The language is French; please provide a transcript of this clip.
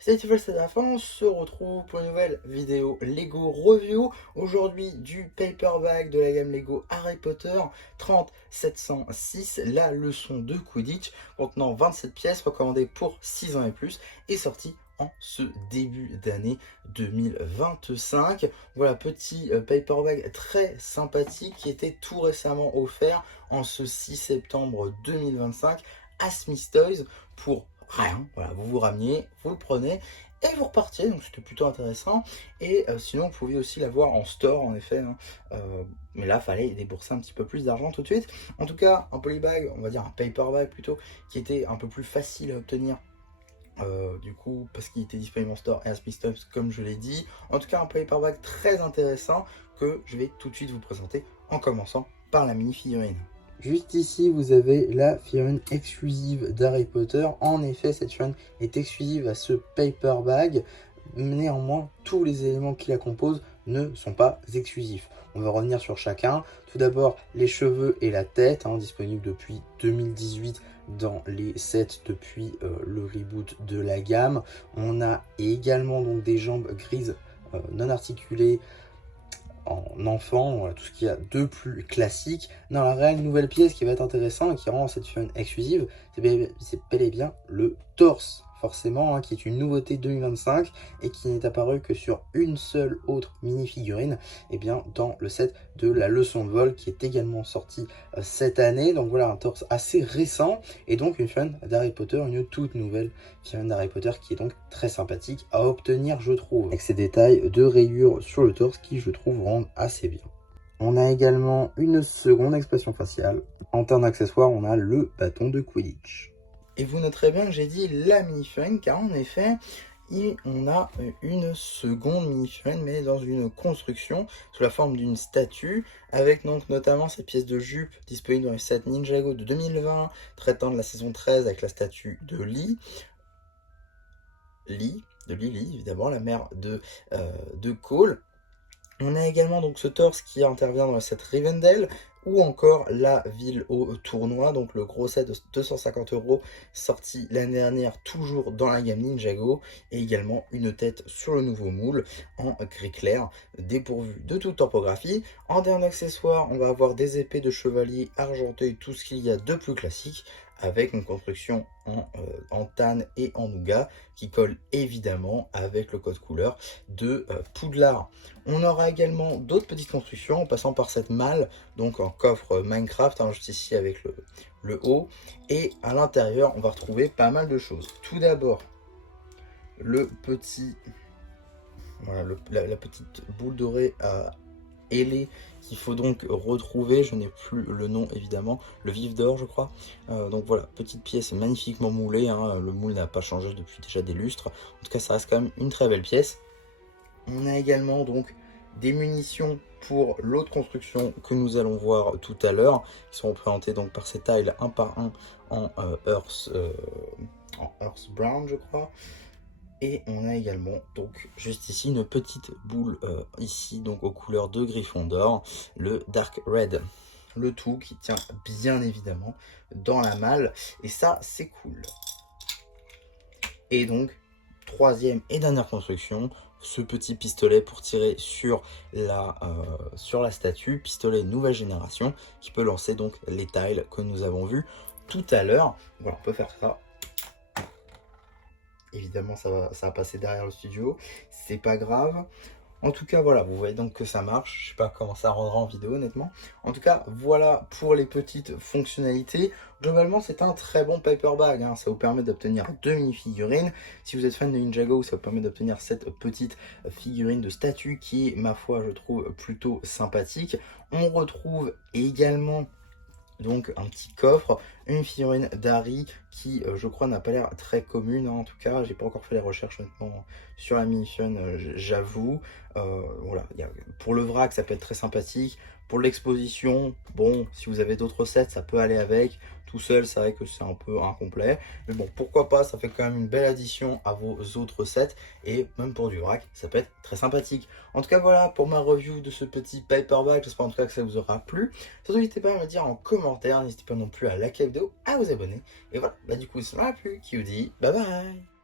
C'est la fin, on se retrouve pour une nouvelle vidéo Lego Review. Aujourd'hui du paperback de la gamme Lego Harry Potter 30706, la leçon de Quidditch, contenant 27 pièces, recommandée pour 6 ans et plus, et sortie en ce début d'année 2025. Voilà, petit paperback très sympathique qui était tout récemment offert en ce 6 septembre 2025 à Smith Toys pour rien. Voilà, vous vous ramiez, vous le prenez et vous repartiez, donc c'était plutôt intéressant. Et sinon vous pouviez aussi l'avoir en store en effet, hein. Mais là fallait débourser un petit peu plus d'argent tout de suite. En tout cas un polybag, on va dire un paperback plutôt, qui était un peu plus facile à obtenir. Du coup, parce qu'il était disponible en store et à Smith Toys comme je l'ai dit. En tout cas un paperback très intéressant que je vais tout de suite vous présenter en commençant par la mini figurine. Juste ici, vous avez la figurine exclusive d'Harry Potter. En effet, cette figurine est exclusive à ce paperback. Néanmoins, tous les éléments qui la composent ne sont pas exclusifs. On va revenir sur chacun. Tout d'abord, les cheveux et la tête, disponibles depuis 2018 dans les sets depuis le reboot de la gamme. On a également donc des jambes grises non articulées, en enfant, voilà, tout ce qu'il y a de plus classique. Dans la réelle nouvelle pièce qui va être intéressante et qui rend cette figurine exclusive, c'est bel et bien le torse, forcément, qui est une nouveauté 2025 et qui n'est apparu que sur une seule autre mini figurine, et bien dans le set de la leçon de vol qui est également sorti cette année. Donc voilà, un torse assez récent et donc une figurine d'Harry Potter, une toute nouvelle figurine d'Harry Potter qui est donc très sympathique à obtenir, je trouve, avec ces détails de rayures sur le torse qui, je trouve, rendent assez bien. On a également une seconde expression faciale. En termes d'accessoires, on a le bâton de Quidditch. Et vous noterez bien que j'ai dit la mini-figurine, car en effet, on a une seconde mini-figurine, mais dans une construction sous la forme d'une statue, avec donc notamment cette pièce de jupe disponible dans le set Ninjago de 2020, traitant de la saison 13 avec la statue de Lily, évidemment, la mère de Cole. On a également donc ce torse qui intervient dans le set Rivendell, ou encore la ville au tournoi, donc le gros set de 250 €, sorti l'année dernière, toujours dans la gamme Ninjago, et également une tête sur le nouveau moule en gris clair, dépourvu de toute orthographie. En termes d'accessoires, on va avoir des épées de chevalier argentées, tout ce qu'il y a de plus classique, avec une construction en tan et en nougat qui colle évidemment avec le code couleur de Poudlard. On aura également d'autres petites constructions en passant par cette malle, donc en coffre Minecraft, juste ici avec le haut, et à l'intérieur on va retrouver pas mal de choses. Tout d'abord le petit, voilà, la petite boule dorée à ailé qu'il faut donc retrouver, je n'ai plus le nom évidemment, le vif d'or je crois. Donc voilà, petite pièce magnifiquement moulée, le moule n'a pas changé depuis déjà des lustres, en tout cas ça reste quand même une très belle pièce. On a également donc des munitions pour l'autre construction que nous allons voir tout à l'heure, qui sont représentées donc par ces tiles un par un en Earth Brown je crois. Et on a également donc juste ici une petite boule ici donc aux couleurs de Gryffondor, le Dark Red. Le tout qui tient bien évidemment dans la malle et ça c'est cool. Et donc troisième et dernière construction, ce petit pistolet pour tirer sur la statue, pistolet nouvelle génération qui peut lancer donc les tiles que nous avons vu tout à l'heure. Voilà, on peut faire ça. Évidemment, ça va passer derrière le studio, c'est pas grave. En tout cas, voilà, vous voyez donc que ça marche. Je sais pas comment ça rendra en vidéo, honnêtement. En tout cas, voilà pour les petites fonctionnalités. Globalement, c'est un très bon paperback, ça vous permet d'obtenir 2 mini-figurines. Si vous êtes fan de Ninjago, ça vous permet d'obtenir cette petite figurine de statue qui est, ma foi, je trouve plutôt sympathique. On retrouve également donc un petit coffre, une figurine d'Harry qui je crois n'a pas l'air très commune, en tout cas j'ai pas encore fait les recherches honnêtement sur la mini-figurine, j'avoue. Voilà, pour le vrac ça peut être très sympathique, pour l'exposition, bon, si vous avez d'autres sets ça peut aller avec. Tout seul c'est vrai que c'est un peu incomplet, mais bon, pourquoi pas, ça fait quand même une belle addition à vos autres sets, et même pour du vrac ça peut être très sympathique. En tout cas voilà pour ma review de ce petit paperback, j'espère en tout cas que ça vous aura plu. Surtout n'hésitez pas à me dire en commentaire, n'hésitez pas non plus à liker la vidéo, à vous abonner, et voilà, du coup ça m'a plu, qui vous dit bye bye.